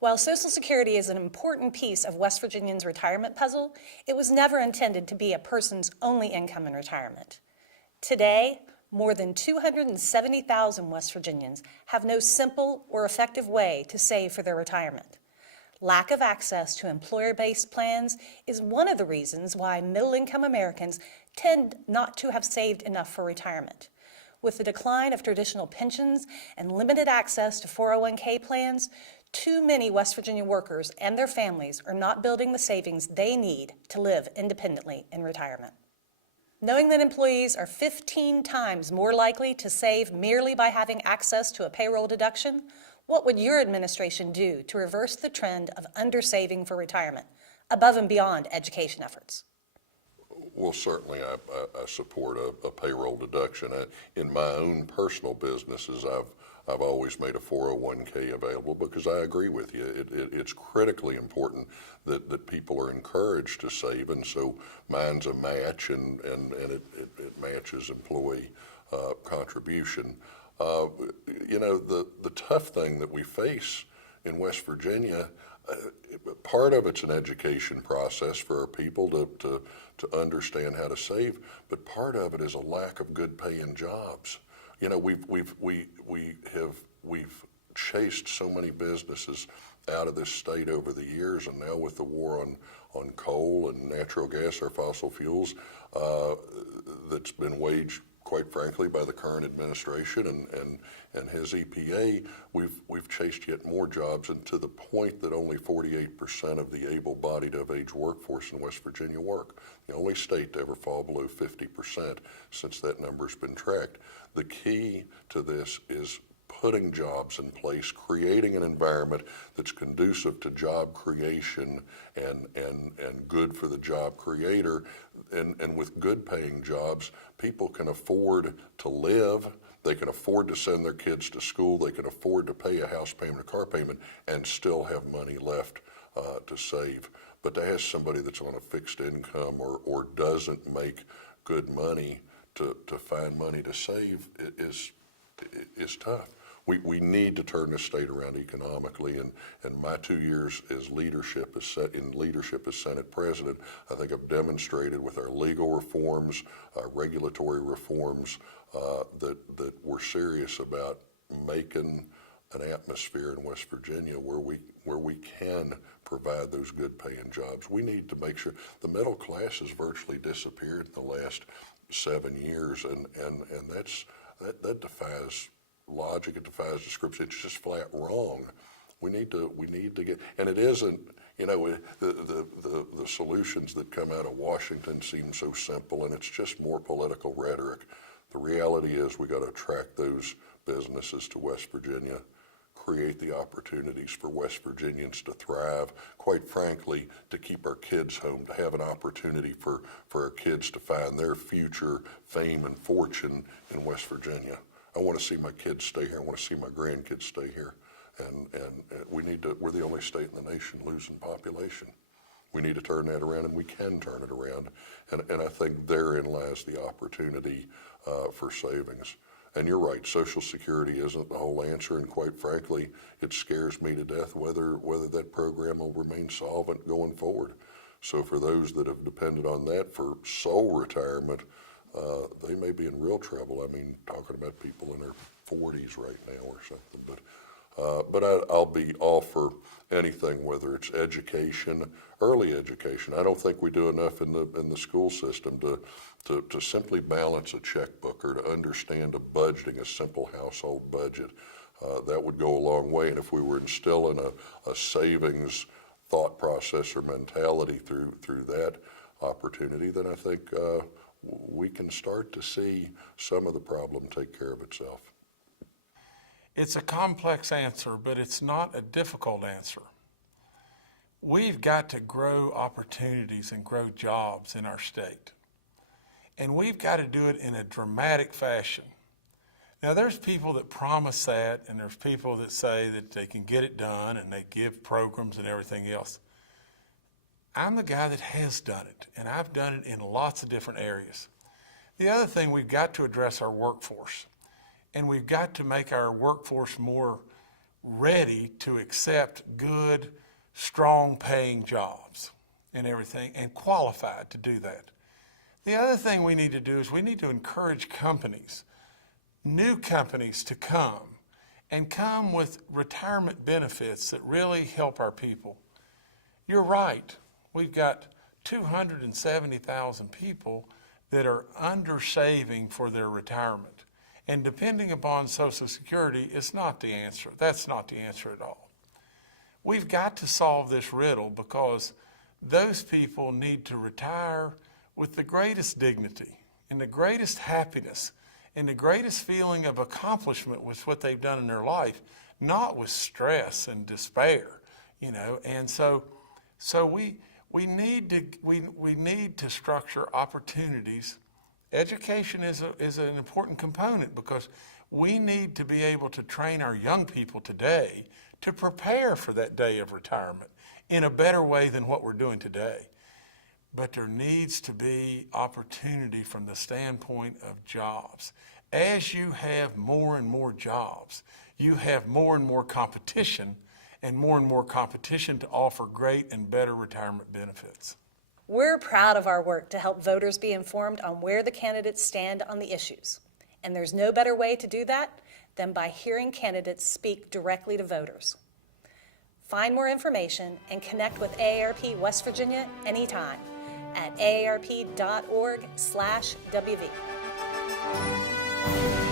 While Social Security is an important piece of West Virginians' retirement puzzle, it was never intended to be a person's only income in retirement. Today, more than 270,000 West Virginians have no simple or effective way to save for their retirement. Lack of access to employer-based plans is one of the reasons why middle-income Americans tend not to have saved enough for retirement. With the decline of traditional pensions and limited access to 401k plans, too many West Virginia workers and their families are not building the savings they need to live independently in retirement. Knowing that employees are 15 times more likely to save merely by having access to a payroll deduction, what would your administration do to reverse the trend of undersaving for retirement, above and beyond education efforts? Well, certainly I support a payroll deduction. In my own personal businesses, I've always made a 401k available because I agree with you. It's critically important that people are encouraged to save, and so mine's a match, and it matches employee contribution. You know, the tough thing that we face in West Virginia, part of it's an education process for our people to understand how to save, but part of it is a lack of good paying jobs. You know, we've chased so many businesses out of this state over the years, and now with the war on coal and natural gas, our fossil fuels, that's been waged, quite frankly, by the current administration and his EPA, we've chased yet more jobs, and to the point that only 48% of the able-bodied of age workforce in West Virginia work. The only state to ever fall below 50% since that number's been tracked. The key to this is putting jobs in place, creating an environment that's conducive to job creation and good for the job creator. And with good paying jobs, people can afford to live, they can afford to send their kids to school, they can afford to pay a house payment, a car payment, and still have money left to save. But to ask somebody that's on a fixed income or doesn't make good money to find money to save is tough. We need to turn the state around economically, and my 2 years as leadership as Senate President, I think I've demonstrated with our legal reforms, our regulatory reforms, that we're serious about making an atmosphere in West Virginia where we can provide those good paying jobs. We need to make sure the middle class has virtually disappeared in the last 7 years, and that defies logic, it defies description. It's just flat wrong. We need to get, and it isn't, you know, the solutions that come out of Washington seem so simple, and it's just more political rhetoric. The reality is we got to attract those businesses to West Virginia, create the opportunities for West Virginians to thrive, quite frankly, to keep our kids home, to have an opportunity for our kids to find their future fame and fortune in West Virginia. I want to see my kids stay here. I want to see my grandkids stay here. And we're the only state in the nation losing population. We need to turn that around, and we can turn it around. And I think therein lies the opportunity for savings. And you're right, Social Security isn't the whole answer, and quite frankly, it scares me to death whether that program will remain solvent going forward. So for those that have depended on that for sole retirement, they may be in real trouble. I mean, talking about people in their 40s right now or something. But I'll be all for anything, whether it's education, early education. I don't think we do enough in the school system to simply balance a checkbook or to understand a budgeting, a simple household budget. That would go a long way. And if we were instilling a savings thought process or mentality through that opportunity, then I think we can start to see some of the problem take care of itself. It's a complex answer, but it's not a difficult answer. We've got to grow opportunities and grow jobs in our state. And we've got to do it in a dramatic fashion. Now, there's people that promise that, and there's people that say that they can get it done, and they give programs and everything else. I'm the guy that has done it, and I've done it in lots of different areas. The other thing, we've got to address our workforce, and we've got to make our workforce more ready to accept good, strong paying jobs and everything, and qualified to do that. The other thing we need to do is we need to encourage companies, new companies, to come and come with retirement benefits that really help our people. You're right. We've got 270,000 people that are undersaving for their retirement. And depending upon Social Security is not the answer. That's not the answer at all. We've got to solve this riddle because those people need to retire with the greatest dignity and the greatest happiness and the greatest feeling of accomplishment with what they've done in their life, not with stress and despair, you know. And so we need to structure opportunities. Education is an important component because we need to be able to train our young people today to prepare for that day of retirement in a better way than what we're doing today. But there needs to be opportunity from the standpoint of jobs. As you have more and more jobs, you have more and more competition to offer great and better retirement benefits. We're proud of our work to help voters be informed on where the candidates stand on the issues. And there's no better way to do that than by hearing candidates speak directly to voters. Find more information and connect with AARP West Virginia anytime at aarp.org/WV.